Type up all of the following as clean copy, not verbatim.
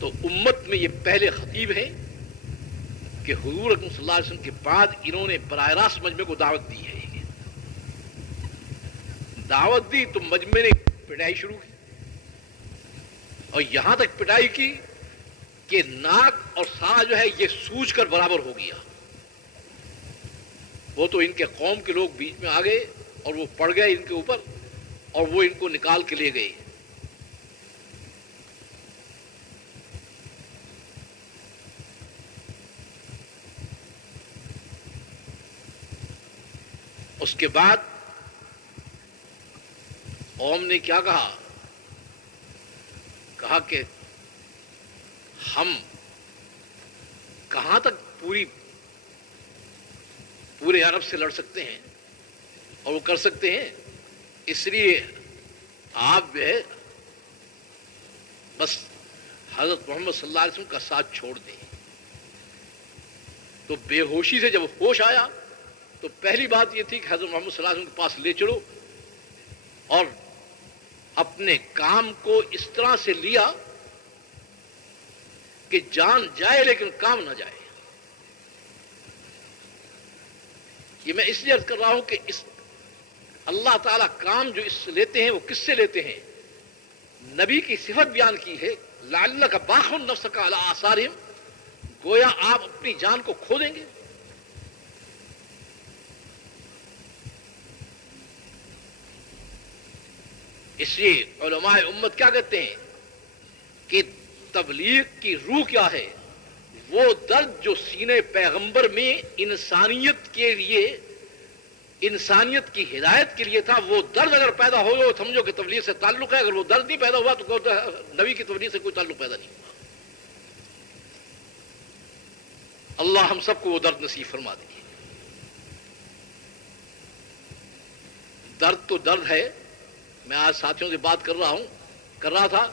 تو امت میں یہ پہلے خطیب ہیں کہ حضور اکرم صلی اللہ علیہ وسلم کے بعد انہوں نے براہ راست مجمع کو دعوت دی ہے. دعوت دی تو مجمع نے پٹائی شروع کی اور یہاں تک پٹائی کی کہ ناک اور سا جو ہے یہ سوج کر برابر ہو گیا. وہ تو ان کے قوم کے لوگ بیچ میں آ گئے اور وہ پڑ گئے ان کے اوپر اور وہ ان کو نکال کے لے گئے. اس کے بعد قوم نے کیا کہا کہ ہم کہاں تک پورے عرب سے لڑ سکتے ہیں اور وہ کر سکتے ہیں, اس لیے آپ جو ہے بس حضرت محمد صلی اللہ علیہ وسلم کا ساتھ چھوڑ دیں. تو بے ہوشی سے جب ہوش آیا تو پہلی بات یہ تھی کہ حضرت محمد صلی اللہ علیہ وسلم کے پاس لے چلو اور اپنے کام کو اس طرح سے لیا کہ جان جائے لیکن کام نہ جائے. یہ میں اس لیے عرض کر رہا ہوں کہ اس اللہ تعالیٰ کام جو اس سے لیتے ہیں وہ کس سے لیتے ہیں؟ نبی کی صفت بیان کی ہے لعلک باخع نفسک علی آثارہم, گویا آپ اپنی جان کو کھو دیں گے. اس لیے علماء امت کیا کہتے ہیں کہ تبلیغ کی روح کیا ہے؟ وہ درد جو سینے پیغمبر میں انسانیت کے لیے, انسانیت کی ہدایت کے لیے تھا, وہ درد اگر پیدا ہو تو سمجھو کہ تبلیغ سے تعلق ہے. اگر وہ درد نہیں پیدا ہوا تو نبی کی تبلیغ سے کوئی تعلق پیدا نہیں ہوا. اللہ ہم سب کو وہ درد نصیب فرما دے. درد تو درد ہے. میں آج ساتھیوں سے بات کر رہا تھا,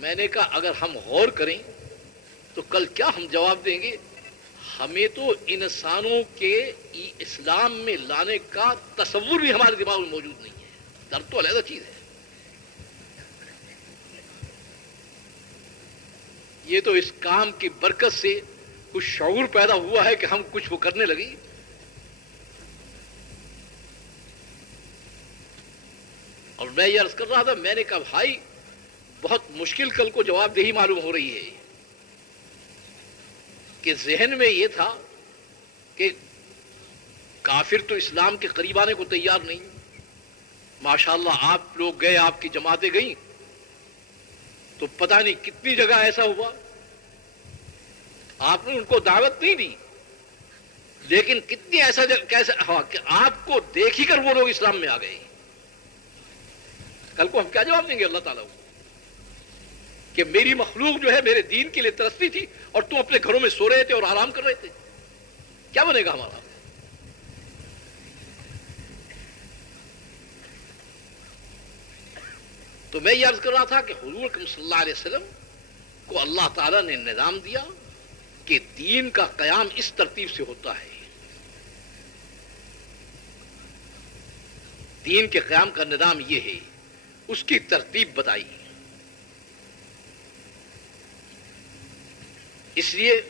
میں نے کہا اگر ہم غور کریں تو کل کیا ہم جواب دیں گے؟ ہمیں تو انسانوں کے اسلام میں لانے کا تصور بھی ہمارے دماغ میں موجود نہیں ہے. درد تو علیحدہ چیز ہے. یہ تو اس کام کی برکت سے کچھ شعور پیدا ہوا ہے کہ ہم کچھ وہ کرنے لگے. اور میں یہ عرض کر رہا تھا, میں نے کہا بھائی بہت مشکل کل کو جواب دہی معلوم ہو رہی ہے کہ ذہن میں یہ تھا کہ کافر تو اسلام کے قریب آنے کو تیار نہیں. ماشاءاللہ آپ لوگ گئے, آپ کی جماعتیں گئیں تو پتہ نہیں کتنی جگہ ایسا ہوا آپ نے ان کو دعوت نہیں دی, لیکن کتنی ایسا کیسے ہوا کہ آپ کو دیکھ ہی کر وہ لوگ اسلام میں آ گئے. کل کو ہم کیا جواب دیں گے اللہ تعالیٰ کو کہ میری مخلوق جو ہے میرے دین کے لیے ترستی تھی اور تم اپنے گھروں میں سو رہے تھے اور آرام کر رہے تھے؟ کیا بنے گا ہمارا؟ تو میں یہ عرض کر رہا تھا کہ حضور اکرم صلی اللہ علیہ وسلم کو اللہ تعالیٰ نے نظام دیا کہ دین کا قیام اس ترتیب سے ہوتا ہے. دین کے قیام کا نظام یہ ہے, اس کی ترتیب بتائی. اس لیے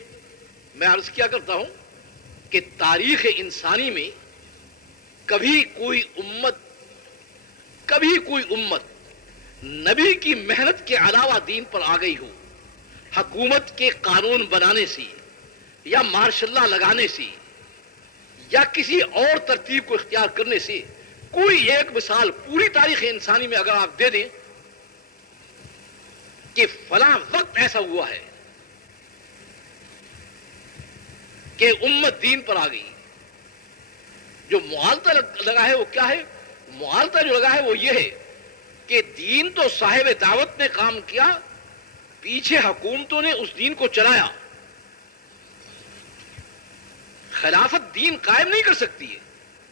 میں عرض کیا کرتا ہوں کہ تاریخ انسانی میں کبھی کوئی امت نبی کی محنت کے علاوہ دین پر آ گئی ہو, حکومت کے قانون بنانے سے یا مارشل لا لگانے سے یا کسی اور ترتیب کو اختیار کرنے سے, کوئی ایک مثال پوری تاریخ انسانی میں اگر آپ دے دیں کہ فلاں وقت ایسا ہوا ہے کہ امت دین پر آ گئی. جو معالطہ لگا ہے وہ کیا ہے؟ معالطہ جو لگا ہے وہ یہ ہے کہ دین تو صاحب دعوت نے کام کیا, پیچھے حکومتوں نے اس دین کو چلایا. خلافت دین قائم نہیں کر سکتی ہے.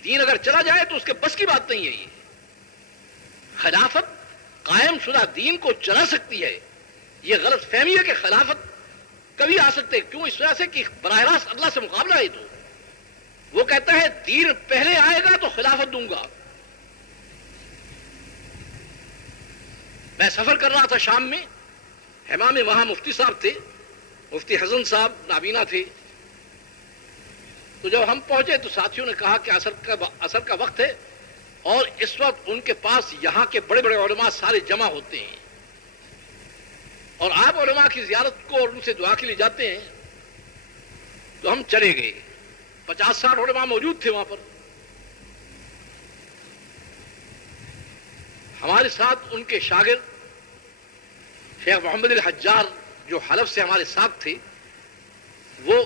دین اگر چلا جائے تو اس کے بس کی بات نہیں ہے. یہ خلافت قائم شدہ دین کو چلا سکتی ہے. یہ غلط فہمی ہے کہ خلافت کبھی آ سکتے. کیوں؟ اس وجہ سے کہ براہ راست اللہ سے مقابلہ ہے. تو وہ کہتا ہے دین پہلے آئے گا تو خلافت دوں گا. میں سفر کر رہا تھا شام میں, امام وہاں مفتی صاحب تھے، مفتی حسن صاحب نابینا تھے. تو جب ہم پہنچے تو ساتھیوں نے کہا کہ عصر کا وقت ہے اور اس وقت ان کے پاس یہاں کے بڑے بڑے علماء سارے جمع ہوتے ہیں اور آپ علماء کی زیارت کو اور ان سے دعا کے لیے جاتے ہیں. تو ہم چلے گئے. 50-60 علماء موجود تھے وہاں پر. ہمارے ساتھ ان کے شاگرد شیخ محمد الحجار جو حلب سے ہمارے ساتھ تھے وہ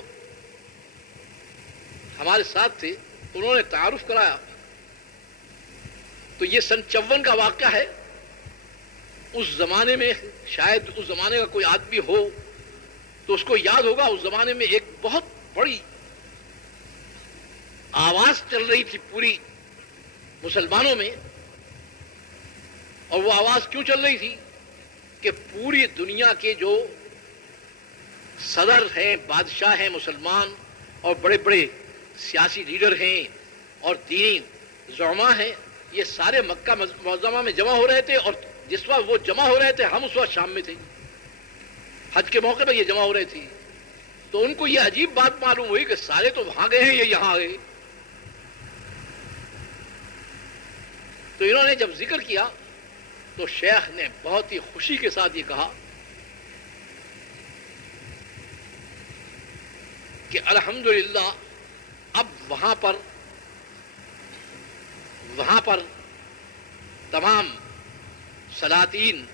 ہمارے ساتھ تھے. انہوں نے تعارف کرایا. تو یہ سن 54 کا واقعہ ہے. اس زمانے میں شاید اس زمانے کا کوئی آدمی ہو تو اس کو یاد ہوگا اس زمانے میں ایک بہت بڑی آواز چل رہی تھی پوری مسلمانوں میں. اور وہ آواز کیوں چل رہی تھی کہ پوری دنیا کے جو صدر ہیں، بادشاہ ہیں مسلمان اور بڑے بڑے سیاسی لیڈر ہیں اور دینی زعماء ہیں، یہ سارے مکہ معظمہ میں جمع ہو رہے تھے. اور جس وقت وہ جمع ہو رہے تھے ہم اس وقت شام میں تھے. حج کے موقع پر یہ جمع ہو رہے تھے. تو ان کو یہ عجیب بات معلوم ہوئی کہ سارے تو وہاں گئے ہیں، یہ یہاں آ گئے. تو انہوں نے جب ذکر کیا تو شیخ نے بہت ہی خوشی کے ساتھ یہ کہا کہ الحمدللہ اب وہاں پر تمام سلاطین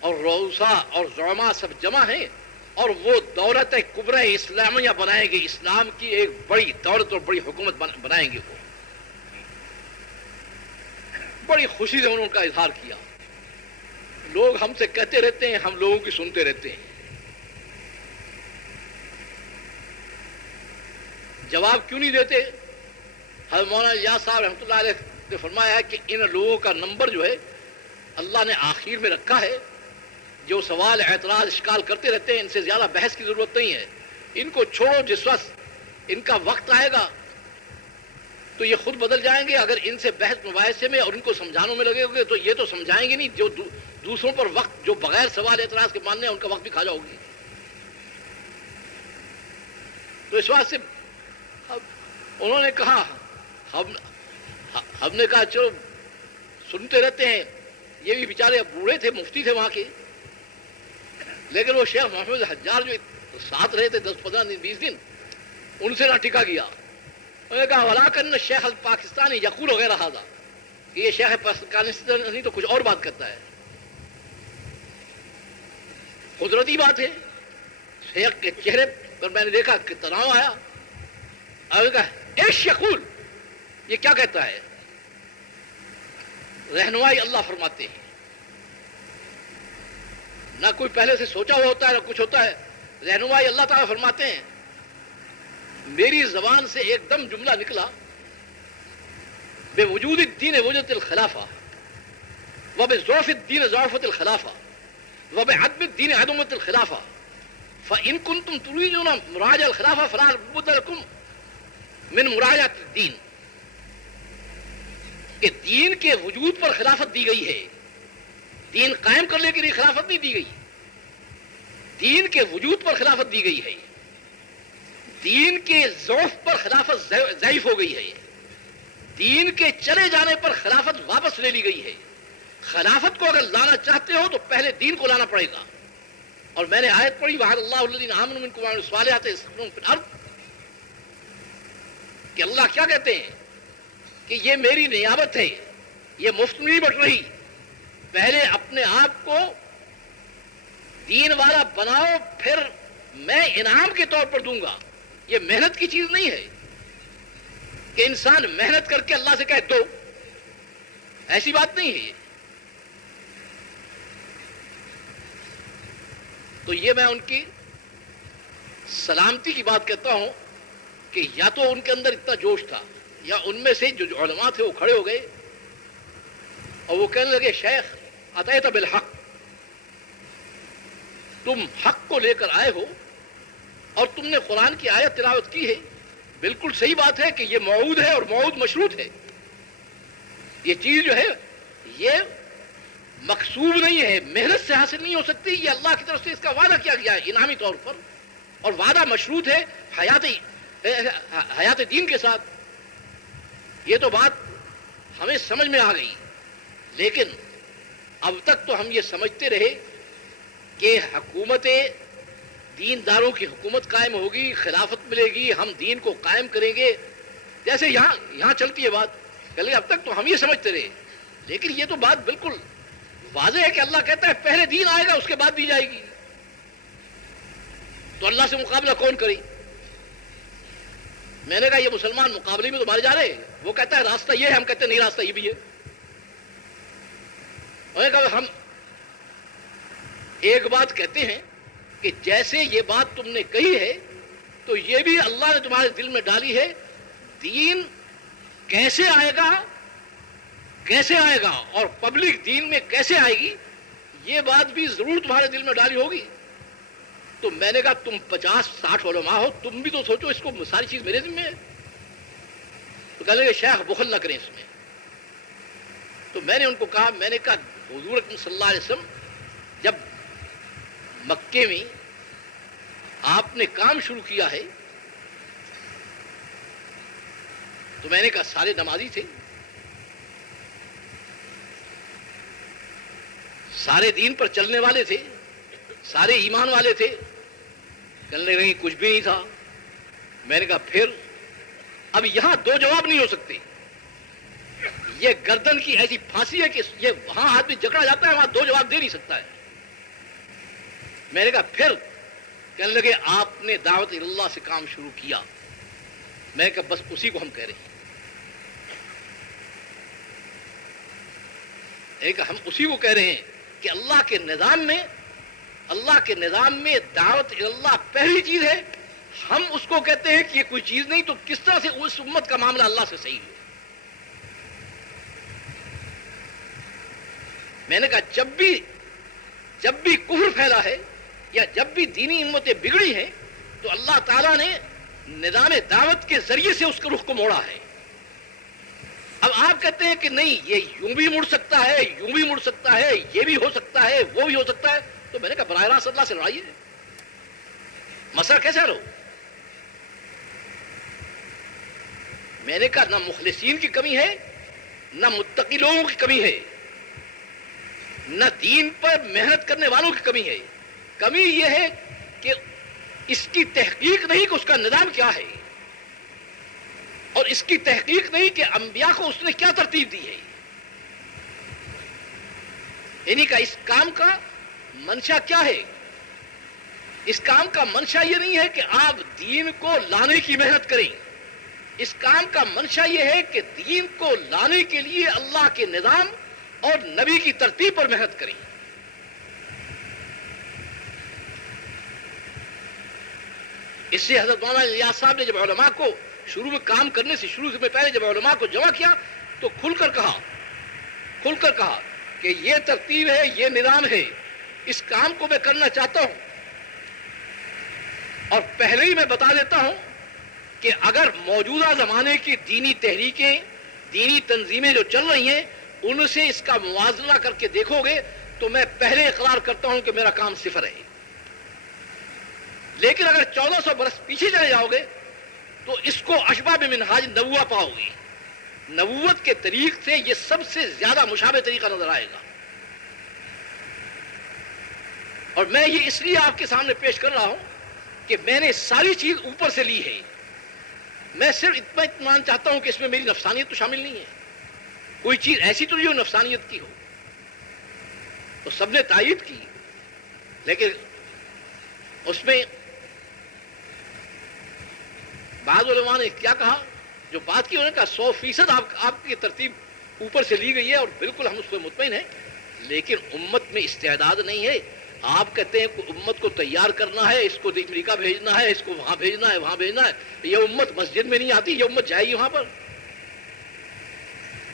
اور رؤساء اور زعماء سب جمع ہیں اور وہ دولت کبرى اسلامیہ بنائیں گے. اسلام کی ایک بڑی دولت اور بڑی حکومت بنائیں گے. وہ بڑی خوشی سے انہوں نے کا اظہار کیا. لوگ ہم سے کہتے رہتے ہیں، ہم لوگوں کی سنتے رہتے ہیں. جواب کیوں نہیں دیتے؟ حضرت مولانا الیاس صاحب رحمۃ اللہ علیہ نے فرمایا ہے کہ ان لوگوں کا نمبر جو ہے اللہ نے آخر میں رکھا ہے. جو سوال اعتراض اشکال کرتے رہتے ہیں ان سے زیادہ بحث کی ضرورت نہیں ہے. ان کو چھوڑو، جس وقت ان کا وقت آئے گا تو یہ خود بدل جائیں گے. اگر ان سے بحث مباحثے میں اور ان کو سمجھانے میں لگے ہوگے تو یہ تو سمجھائیں گے نہیں. جو دوسروں پر وقت جو بغیر سوال اعتراض کے ماننے ہیں ان کا وقت بھی کھا جاؤ گی. تو اس بات سے انہوں نے کہا ہم نے کہا چلو سنتے رہتے ہیں. یہ بھی بیچارے بوڑھے تھے، مفتی تھے وہاں کے، لیکن وہ شیخ محمد حجار جو ساتھ رہے تھے 10-15 دن 20 دن، ان سے نہ ٹکا گیا. انہوں نے کہا ولاکن شیخ الپاکستانی یقول وغیرہ ہاذا، کہ یہ شیخ پاکستانی تو کچھ اور بات کرتا ہے. قدرتی بات ہے. شیخ کے چہرے پر میں نے دیکھا کہ تناؤ آیا. اور کہا ایش یقول، یہ کیا کہتا ہے؟ رہنمائی اللہ فرماتے ہیں. نہ کوئی پہلے سے سوچا ہوا ہوتا ہے نہ کچھ ہوتا ہے. رہنمائی اللہ تعالیٰ فرماتے ہیں. میری زبان سے ایک دم جملہ نکلا، بے وجود الدین وجود الخلافہ و بے ضعف الدین ضعفت الخلافہ و بے عدم الدین عدمت الخلافہ فإن كنتم تريدون مراجع الخلافہ فلا بد لكم من مراجعۃ الدین. کہ دین کے وجود پر خلافت دی گئی ہے. دین قائم کرنے کے لیے خلافت نہیں دی گئی، دین کے وجود پر خلافت دی گئی ہے. دین کے ضعف پر خلافت ضعیف ہو گئی ہے. دین کے چلے جانے پر خلافت واپس لے لی گئی ہے. خلافت کو اگر لانا چاہتے ہو تو پہلے دین کو لانا پڑے گا. اور میں نے آیت پڑھی وعد اللہ الذین آمنوا منکم وعملوا الصالحات یستخلفونہم فی الارض، کہ اللہ کیا کہتے ہیں کہ یہ میری نیابت ہے، یہ مفت نہیں بٹ رہی. پہلے اپنے آپ کو دین والا بناؤ، پھر میں انعام کے طور پر دوں گا. یہ محنت کی چیز نہیں ہے کہ انسان محنت کر کے اللہ سے کہہ دو، ایسی بات نہیں ہے یہ. تو یہ میں ان کی سلامتی کی بات کہتا ہوں کہ یا تو ان کے اندر اتنا جوش تھا، یا ان میں سے جو علماء تھے وہ کھڑے ہو گئے اور وہ کہنے لگے شیخ اتیت بالحق، تم حق کو لے کر آئے ہو اور تم نے قرآن کی آیت تلاوت کی ہے. بالکل صحیح بات ہے کہ یہ موعود ہے اور موعود مشروط ہے. یہ چیز جو ہے یہ مقصود نہیں ہے، محنت سے حاصل نہیں ہو سکتی، یہ اللہ کی طرف سے اس کا وعدہ کیا گیا ہے انعامی طور پر، اور وعدہ مشروط ہے حیات دین کے ساتھ. یہ تو بات ہمیں سمجھ میں آ گئی، لیکن اب تک تو ہم یہ سمجھتے رہے کہ حکومت دینداروں کی حکومت قائم ہوگی، خلافت ملے گی، ہم دین کو قائم کریں گے، جیسے یہاں چلتی ہے بات. چلیے اب تک تو ہم یہ سمجھتے رہے، لیکن یہ تو بات بالکل واضح ہے کہ اللہ کہتا ہے پہلے دین آئے گا اس کے بعد دی جائے گی. تو اللہ سے مقابلہ کون کرے؟ میں نے کہا یہ مسلمان مقابلے میں تو مارے جا رہے. وہ کہتا ہے راستہ یہ ہے، ہم کہتے ہیں نہیں راستہ یہ بھی ہے. اور کہا ہم ایک بات کہتے ہیں کہ جیسے یہ بات تم نے کہی ہے تو یہ بھی اللہ نے تمہارے دل میں ڈالی ہے، دین کیسے آئے گا اور پبلک دین میں کیسے آئے گی، یہ بات بھی ضرور تمہارے دل میں ڈالی ہوگی. تو میں نے کہا تم 50-60 علماء ہو، تم بھی تو سوچو، اس کو ساری چیز میرے ذمہ ہے. تو کہنے لگے شیخ بخل نہ کریں اس میں. تو میں نے ان کو کہا، میں نے کہا حضور اکرم صلی اللہ علیہ وسلم جب مکے میں آپ نے کام شروع کیا ہے تو میں نے کہا سارے نمازی تھے، سارے دین پر چلنے والے تھے، سارے ایمان والے تھے. کہنے لگے کچھ بھی نہیں تھا. میں نے کہا پھر اب یہاں دو جواب نہیں ہو سکتے. یہ گردن کی ایسی پھانسی ہے کہ یہ وہاں آدمی جکڑا جاتا ہے، وہاں دو جواب دے نہیں سکتا ہے. میں نے کہا پھر؟ کہنے لگے آپ نے دعوت اللہ سے کام شروع کیا. میں نے کہا بس اسی کو ہم کہہ رہے ہیں. ہم اسی کو کہہ رہے ہیں کہ اللہ کے نظام میں دعوت اللہ پہلی چیز ہے. ہم اس کو کہتے ہیں کہ یہ کوئی چیز نہیں، تو کس طرح سے اس امت کا معاملہ اللہ سے صحیح ہے؟ میں نے کہا جب بھی کفر پھیلا ہے یا جب بھی دینی امتیں بگڑی ہیں تو اللہ تعالیٰ نے نظام دعوت کے ذریعے سے اس کے رخ کو موڑا ہے. اب آپ کہتے ہیں کہ نہیں یہ یوں بھی مڑ سکتا ہے، یوں بھی مڑ سکتا ہے، یہ بھی ہو سکتا ہے، وہ بھی ہو سکتا ہے. تو میں نے کہا براہ راست اللہ سے لڑائیے، مسئلہ کیسے حل ہو؟ میں نے کہا نہ مخلصین کی کمی ہے، نہ متقی لوگوں کی کمی ہے، نہ دین پر محنت کرنے والوں کی کمی ہے. کمی یہ ہے کہ اس کی تحقیق نہیں کہ اس کا نظام کیا ہے، اور اس کی تحقیق نہیں کہ انبیاء کو اس نے کیا ترتیب دی ہے. یعنی کہ اس کام کا منشا کیا ہے؟ اس کام کا منشا یہ نہیں ہے کہ آپ دین کو لانے کی محنت کریں. اس کام کا منشا یہ ہے کہ دین کو لانے کے لیے اللہ کے نظام اور نبی کی ترتیب پر محنت کریں. اس سے حضرت مولانا الیاس صاحب نے جب علماء کو شروع میں کام کرنے سے پہلے جب علماء کو جمع کیا تو کھل کر کہا کہ یہ ترتیب ہے، یہ نظام ہے، اس کام کو میں کرنا چاہتا ہوں. اور پہلے ہی میں بتا دیتا ہوں کہ اگر موجودہ زمانے کی دینی تحریکیں، دینی تنظیمیں جو چل رہی ہیں ان سے اس کا موازنہ کر کے دیکھو گے تو میں پہلے اقرار کرتا ہوں کہ میرا کام صفر ہے. لیکن اگر 1400 برس پیچھے چلے جاؤ گے تو اس کو اشباہ بمنہاج نبوہ پاؤ گے. نبوت کے طریق سے یہ سب سے زیادہ مشابہ طریقہ نظر آئے گا. اور میں یہ اس لیے آپ کے سامنے پیش کر رہا ہوں کہ میں نے ساری چیز اوپر سے لی ہے. میں صرف اتنا اطمینان چاہتا ہوں کہ اس میں میری نفسانیت تو شامل نہیں ہے. کوئی چیز ایسی تو نہیں جو نفسانیت کی ہو. تو سب نے تائید کی، لیکن اس میں بعض علماء نے کیا کہا، جو بات کی انہوں نے کہا 100% آپ کی ترتیب اوپر سے لی گئی ہے اور بالکل ہم اس پہ مطمئن ہیں، لیکن امت میں استعداد نہیں ہے. آپ کہتے ہیں کہ امت کو تیار کرنا ہے، اس کو امریکہ بھیجنا ہے، اس کو وہاں بھیجنا ہے، وہاں بھیجنا ہے. یہ امت مسجد میں نہیں آتی، یہ امت جائے گی وہاں پر.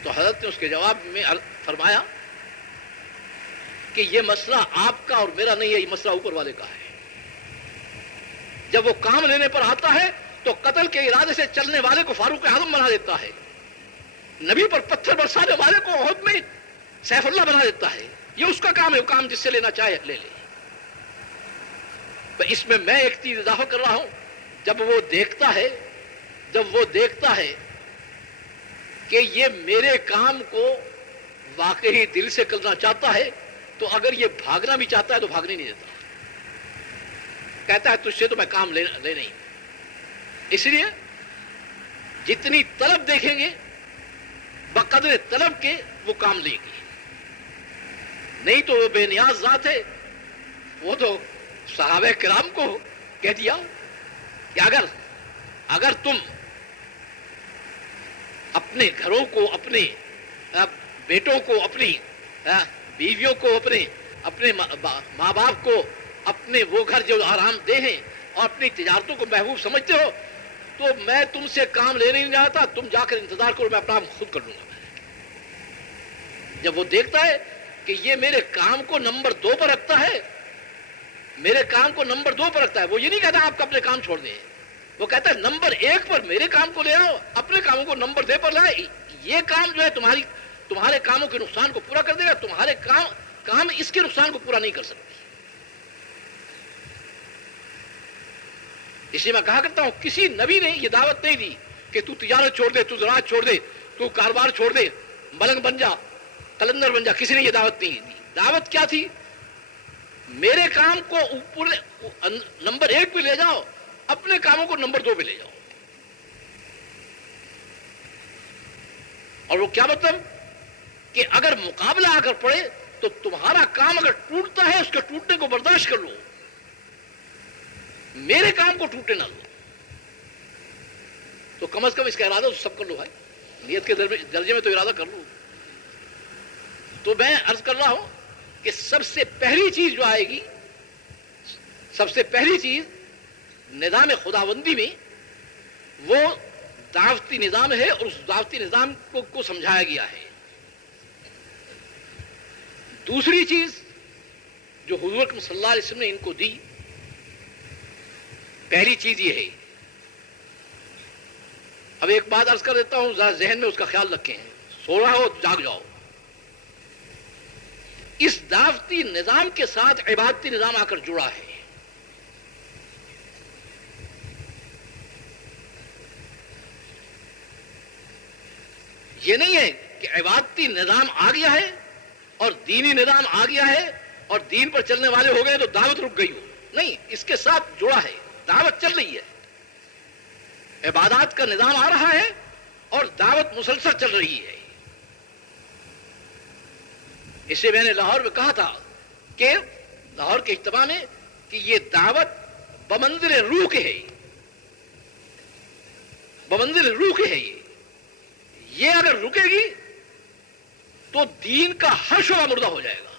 تو حضرت نے اس کے جواب میں فرمایا کہ یہ مسئلہ آپ کا اور میرا نہیں ہے، یہ مسئلہ اوپر والے کا ہے. جب وہ کام لینے پر آتا ہے تو قتل کے ارادے سے چلنے والے کو فاروق اعظم بنا دیتا ہے، نبی پر پتھر برسانے والے کو احد میں سیف اللہ بنا دیتا ہے. یہ اس کا کام ہے، وہ کام جس سے لینا چاہے لے لے. تو اس میں ایک چیز اضافہ کر رہا ہوں، جب وہ دیکھتا ہے کہ یہ میرے کام کو واقعی دل سے کرنا چاہتا ہے، تو اگر یہ بھاگنا بھی چاہتا ہے تو بھاگنے نہیں دیتا، کہتا ہے تجھ سے تو میں کام لے نہیں. اس لیے جتنی طلب دیکھیں گے بقدر طلب کے وہ کام لے گی، نہیں تو وہ بے نیاز ذات ہے. وہ تو صحابہ کرام کو کہہ دیا کہ اگر تم اپنے گھروں کو، اپنے بیٹوں کو، اپنی بیویوں کو، اپنے ماں باپ کو، اپنے وہ گھر جو آرام دہ ہیں اور اپنی تجارتوں کو محبوب سمجھتے ہو، تو میں تم سے کام لینے نہیں جاتا، تم جا کر انتظار کرو، میں اپنا کام خود کر لوں گا. جب وہ دیکھتا ہے کہ یہ میرے کام کو نمبر 2 پر رکھتا ہے، وہ یہ نہیں کہتا آپ اپنے کام چھوڑ دیں، وہ کہتا ہے نمبر 1 پر میرے کام کو لے آؤ، اپنے کاموں کو نمبر 2 پر لائے. یہ کام جو ہے تمہارے کاموں کے نقصان کو پورا کر دے گا، تمہارے کام اس کے نقصان کو پورا نہیں کر سکتے. اس لیے میں کہا کرتا ہوں کسی نبی نے یہ دعوت نہیں دی کہ تو تجارت چھوڑ دے، تو زراعت چھوڑ دے، تو کاروبار چھوڑ دے، ملنگ بن جا، قلندر بن جا. کسی نے یہ دعوت نہیں دی. دعوت کیا تھی؟ میرے کام کو اوپر نمبر 1 پہ لے جاؤ، اپنے کاموں کو نمبر 2 پہ لے جاؤ. اور وہ کیا مطلب کہ اگر مقابلہ آ کر پڑے تو تمہارا کام اگر ٹوٹتا ہے اس کے ٹوٹنے کو برداشت کر لو، میرے کام کو ٹوٹے نہ لو. تو کم از کم اس کا ارادہ تو سب کر لو بھائی، نیت کے درجے میں تو ارادہ کر لو. تو میں عرض کر رہا ہوں کہ سب سے پہلی چیز جو آئے گی، سب سے پہلی چیز نظام خداوندی میں وہ دعوتی نظام ہے، اور اس دعوتی نظام کو سمجھایا گیا ہے. دوسری چیز جو حضور اکرم صلی اللہ علیہ وسلم نے ان کو دی، پہلی چیز یہ ہے. اب ایک بات عرض کر دیتا ہوں، ذہن میں اس کا خیال رکھیں، سو رہا ہو تو جاگ جاؤ. اس دعوتی نظام کے ساتھ عبادتی نظام آ کر جڑا ہے. یہ نہیں ہے کہ عبادتی نظام آ گیا ہے اور دینی نظام آ گیا ہے اور دین پر چلنے والے ہو گئے تو دعوت رک گئی ہو. نہیں، اس کے ساتھ جڑا ہے، دعوت چل رہی ہے، عبادات کا نظام آ رہا ہے اور دعوت مسلسل چل رہی ہے. اس سے میں نے لاہور میں کہا تھا کہ لاہور کے اجتماع میں کہ یہ دعوت بمنزل روح کے ہے، بمنزل روح کے ہے. یہ اگر رکے گی تو دین کا ہر شعبہ مردہ ہو جائے گا.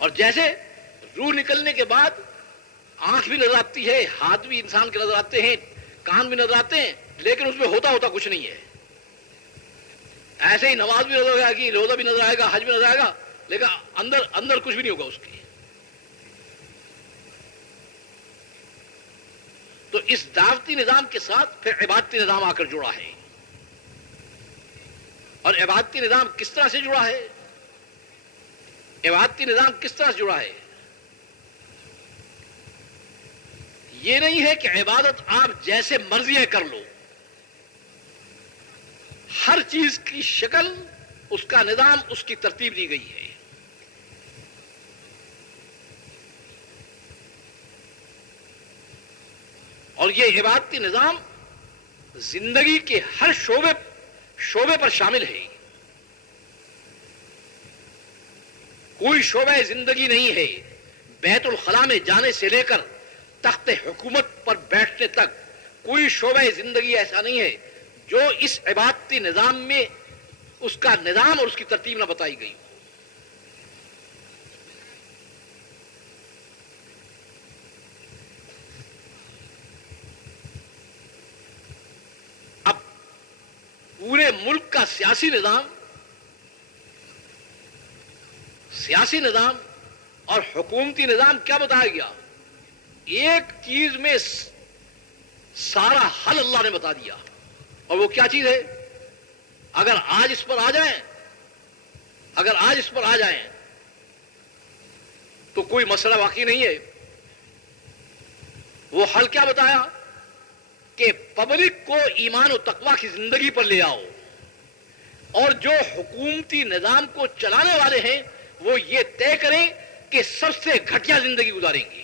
اور جیسے روح نکلنے کے بعد آنکھ بھی نظر آتی ہے، ہاتھ بھی انسان کے نظر آتے ہیں، کان بھی نظر آتے ہیں، لیکن اس میں ہوتا کچھ نہیں ہے. ایسے ہی نماز بھی نظر آئے گی، روزہ بھی نظر آئے گا، حج بھی نظر آئے گا، لیکن اندر کچھ بھی نہیں ہوگا اس کے. تو اس دعوتی نظام کے ساتھ پھر عبادتی نظام آ کر جڑا ہے. اور عبادتی نظام کس طرح سے جڑا ہے؟ عبادتی نظام کس طرح سے جڑا ہے؟ یہ نہیں ہے کہ عبادت آپ جیسے مرضی ہے کر لو. ہر چیز کی شکل، اس کا نظام، اس کی ترتیب دی گئی ہے. اور یہ عبادتی نظام زندگی کے ہر شعبے پر شامل ہے. کوئی شعبہ زندگی نہیں ہے، بیت الخلاء میں جانے سے لے کر تخت حکومت پر بیٹھنے تک کوئی شعبہ زندگی ایسا نہیں ہے جو اس عبادتی نظام میں اس کا نظام اور اس کی ترتیب نہ بتائی گئی. اب پورے ملک کا سیاسی نظام اور حکومتی نظام کیا بتایا گیا؟ ایک چیز میں سارا حل اللہ نے بتا دیا. اور وہ کیا چیز ہے؟ اگر آج اس پر آ جائیں اگر آج اس پر آ جائیں تو کوئی مسئلہ واقعی نہیں ہے. وہ حل کیا بتایا کہ پبلک کو ایمان و تقوی کی زندگی پر لے آؤ، اور جو حکومتی نظام کو چلانے والے ہیں وہ یہ طے کریں کہ سب سے گھٹیا زندگی گزاریں گی.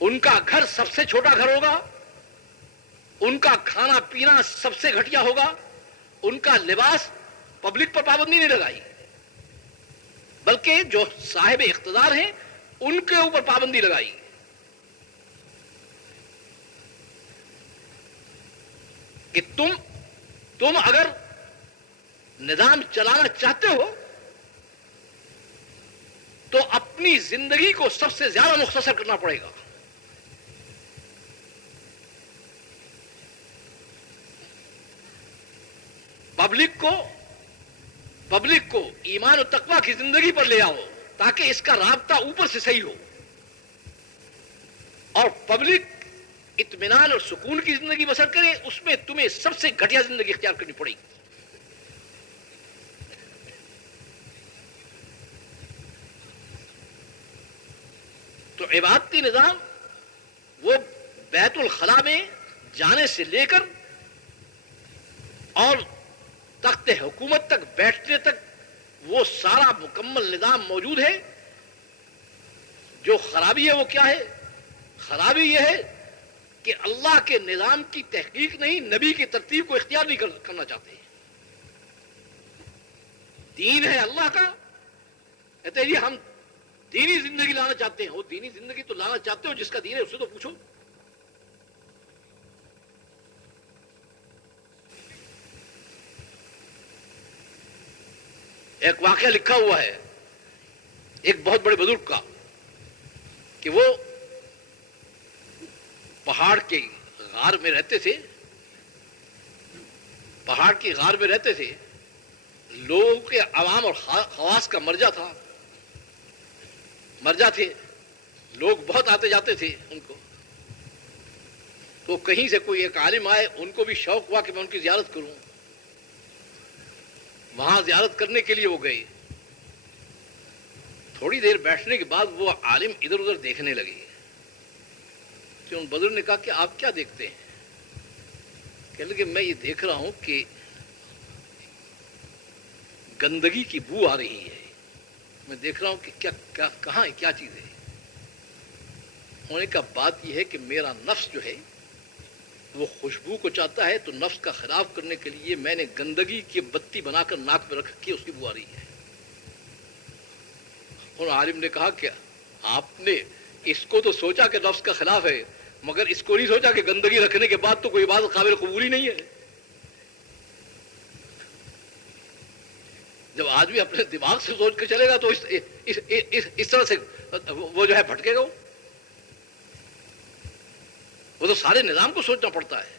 ان کا گھر سب سے چھوٹا گھر ہوگا، ان کا کھانا پینا سب سے گھٹیا ہوگا، ان کا لباس پبلک پر پابندی نہیں لگائی بلکہ جو صاحب اقتدار ہیں ان کے اوپر پابندی لگائی کہ تم اگر نظام چلانا چاہتے ہو تو اپنی زندگی کو سب سے زیادہ مختصر کرنا پڑے گا. پبلک کو ایمان و تقوی کی زندگی پر لے آؤ تاکہ اس کا رابطہ اوپر سے صحیح ہو، اور پبلک اطمینان اور سکون کی زندگی بسر کرے. اس میں تمہیں سب سے گھٹیا زندگی اختیار کرنی پڑے گی. تو عبادتی نظام وہ بیت الخلاء میں جانے سے لے کر اور تخت حکومت تک بیٹھنے تک وہ سارا مکمل نظام موجود ہے. جو خرابی ہے وہ کیا ہے؟ خرابی یہ ہے کہ اللہ کے نظام کی تحقیق نہیں، نبی کی ترتیب کو اختیار نہیں کرنا چاہتے. دین ہے اللہ کا، کہتے ہیں جی ہم دینی زندگی لانا چاہتے ہیں. وہ دینی زندگی تو لانا چاہتے ہو، جس کا دین ہے اس سے تو پوچھو. ایک واقعہ لکھا ہوا ہے ایک بہت بڑے بزرگ کا کہ وہ پہاڑ کے غار میں رہتے تھے. پہاڑ کی غار میں رہتے تھے. لوگوں کے عوام اور خواص کا مرجع تھے. لوگ بہت آتے جاتے تھے ان کو. تو کہیں سے کوئی ایک عالم آئے، ان کو بھی شوق ہوا کہ میں ان کی زیارت کروں. وہاں زیارت کرنے کے لیے وہ گئے. تھوڑی دیر بیٹھنے کے بعد وہ عالم ادھر ادھر دیکھنے لگے. تو ان بزرگ نے کہا کہ آپ کیا دیکھتے ہیں؟ کہنے لگے میں یہ دیکھ رہا ہوں کہ گندگی کی بو آ رہی ہے. میں دیکھ رہا ہوں کہ کہاں ہے، کیا چیز ہے. ہونے کا بات یہ ہے کہ میرا نفس جو ہے وہ خوشبو کو چاہتا ہے، تو نفس کا خلاف کرنے کے لیے میں نے گندگی کی بتی بنا کر ناک میں رکھ کے اس کی بو آ رہی ہے. اور عالم نے کہا کہ آپ نے اس کو تو سوچا کہ نفس کا خلاف ہے، مگر اس کو نہیں سوچا کہ گندگی رکھنے کے بعد تو کوئی بات قابل قبول ہی نہیں ہے. جب آدمی اپنے دماغ سے سوچ کے چلے گا تو اس طرح سے وہ جو ہے بھٹکے گا. وہ تو سارے نظام کو سوچنا پڑتا ہے.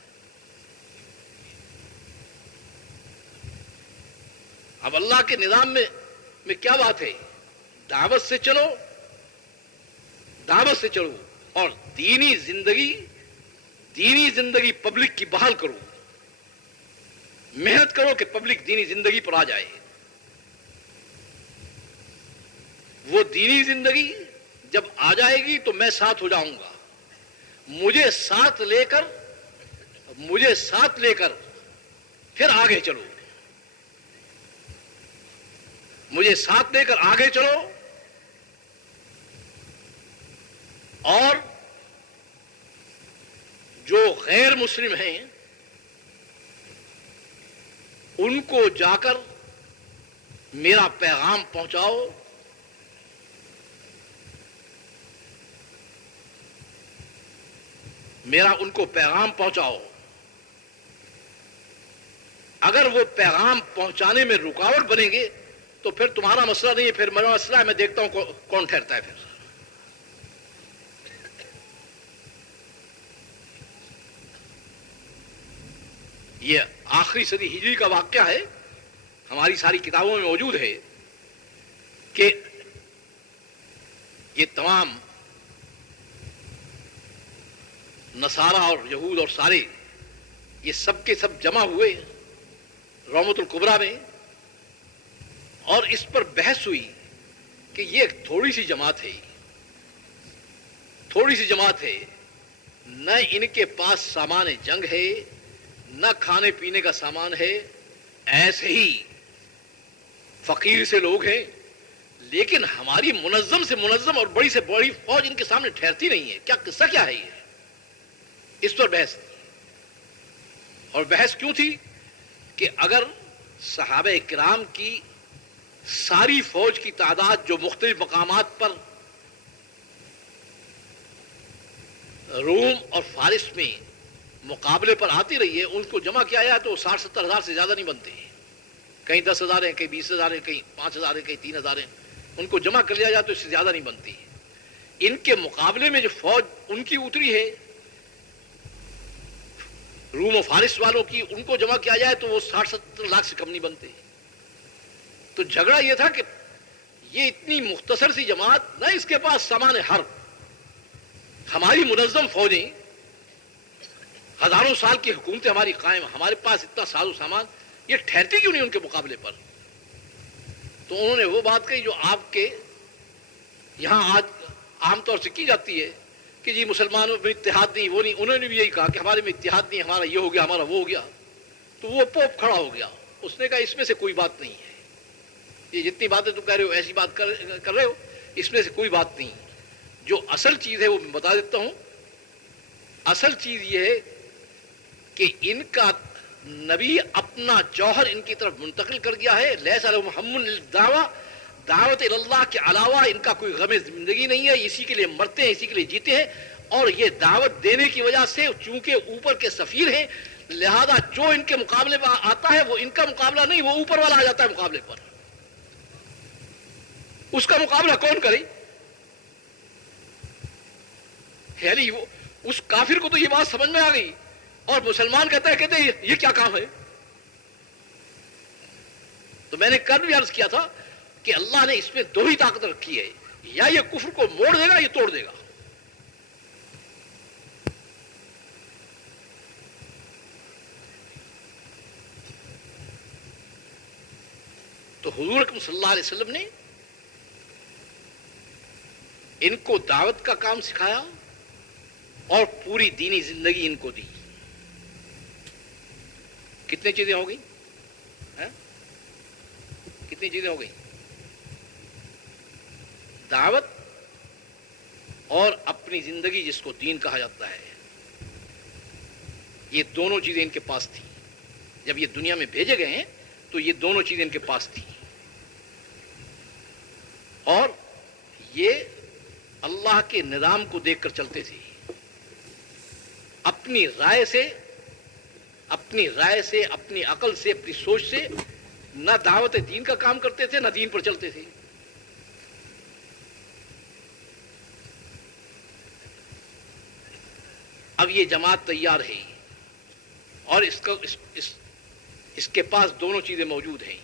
اب اللہ کے نظام میں کیا بات ہے؟ دعوت سے چلو اور دینی زندگی پبلک کی بحال کرو. محنت کرو کہ پبلک دینی زندگی پر آ جائے. وہ دینی زندگی جب آ جائے گی تو میں ساتھ ہو جاؤں گا. مجھے ساتھ لے کر پھر آگے چلو. مجھے ساتھ لے کر آگے چلو اور جو غیر مسلم ہیں ان کو جا کر میرا پیغام پہنچاؤ. میرا ان کو پیغام پہنچاؤ. اگر وہ پیغام پہنچانے میں رکاوٹ بنیں گے تو پھر تمہارا مسئلہ نہیں ہے، پھر میرا مسئلہ ہے. میں دیکھتا ہوں کون ٹھہرتا ہے. پھر یہ آخری صدی ہجری کا واقعہ ہے، ہماری ساری کتابوں میں موجود ہے کہ یہ تمام نصارہ اور یہود اور سارے یہ سب کے سب جمع ہوئے رومۃ الکبریٰ میں. اور اس پر بحث ہوئی کہ یہ ایک تھوڑی سی جماعت ہے، تھوڑی سی جماعت ہے، نہ ان کے پاس سامان جنگ ہے، نہ کھانے پینے کا سامان ہے، ایسے ہی فقیر سے لوگ ہیں، لیکن ہماری منظم سے منظم اور بڑی سے بڑی فوج ان کے سامنے ٹھہرتی نہیں ہے، کیا قصہ کیا ہے یہ؟ اس پر بحث تھی۔ اور بحث کیوں تھی؟ کہ اگر صحابہ کرام کی ساری فوج کی تعداد جو مختلف مقامات پر روم اور فارس میں مقابلے پر آتی رہی ہے، ان کو جمع کیا جائے تو 60-70 ہزار سے زیادہ نہیں بنتے، کہیں 10,000 ہیں، کہیں 20,000 ہیں، کہیں 5,000 ہیں، کہیں 3,000 ہیں، ان کو جمع کر لیا جائے تو اس سے زیادہ نہیں بنتی۔ ان کے مقابلے میں جو فوج ان کی اتری ہے روم و فارس والوں کی، ان کو جمع کیا جائے تو وہ 60-70 لاکھ سے کم نہیں بنتے۔ تو جھگڑا یہ تھا کہ یہ اتنی مختصر سی جماعت، نہ اس کے پاس سامان حرب، ہماری منظم فوجیں، ہزاروں سال کی حکومتیں ہماری قائم، ہمارے پاس اتنا ساز و سامان، یہ ٹھہرتی کیوں نہیں ان کے مقابلے پر؟ تو انہوں نے وہ بات کہی جو آپ کے یہاں آج عام طور سے کی جاتی ہے کہ جی مسلمانوں میں اتحاد نہیں، وہ نہیں۔ انہوں نے بھی یہی کہا کہ ہمارے میں اتحاد نہیں، ہمارا یہ ہو گیا، ہمارا وہ ہو گیا۔ تو وہ پوپ کھڑا ہو گیا، اس نے کہا اس میں سے کوئی بات نہیں ہے، یہ جتنی باتیں تم کہہ رہے ہو ایسی بات کر رہے ہو، اس میں سے کوئی بات نہیں۔ جو اصل چیز ہے وہ میں بتا دیتا ہوں۔ اصل چیز یہ ہے کہ ان کا نبی اپنا جوہر ان کی طرف منتقل کر گیا ہے، لیس لہم ہم الدعوہ، دعوت اللہ کے علاوہ ان کا کوئی غم زندگی نہیں ہے، اسی کے لیے مرتے ہیں، اسی کے لیے جیتے ہیں۔ اور یہ دعوت دینے کی وجہ سے چونکہ اوپر کے سفیر ہیں، لہذا جو ان کے مقابلے میں آتا ہے وہ ان کا مقابلہ نہیں، وہ اوپر والا آ جاتا ہے مقابلے پر۔ اس کا مقابلہ کون کرے؟ یعنی وہ اس کافر کو تو یہ بات سمجھ میں آ گئی، اور مسلمان کہتے ہیں یہ کیا کام ہے؟ تو میں نے کل بھی عرض کیا تھا کہ اللہ نے اس میں دو ہی طاقت رکھی ہے، یا یہ کفر کو موڑ دے گا، یہ توڑ دے گا۔ تو حضور اکرم صلی اللہ علیہ وسلم نے ان کو دعوت کا کام سکھایا اور پوری دینی زندگی ان کو دی۔ کتنی چیزیں ہو گئی؟ کتنی چیزیں ہو گئی؟ دعوت اور اپنی زندگی جس کو دین کہا جاتا ہے، یہ دونوں چیزیں ان کے پاس تھیں۔ جب یہ دنیا میں بھیجے گئے ہیں تو یہ دونوں چیزیں ان کے پاس تھیں، اور یہ اللہ کے نظام کو دیکھ کر چلتے تھے، اپنی رائے سے، اپنی عقل سے، اپنی سوچ سے نہ دعوت دین کا کام کرتے تھے، نہ دین پر چلتے تھے۔ اب یہ جماعت تیار ہے اور اس کے پاس دونوں چیزیں موجود ہیں۔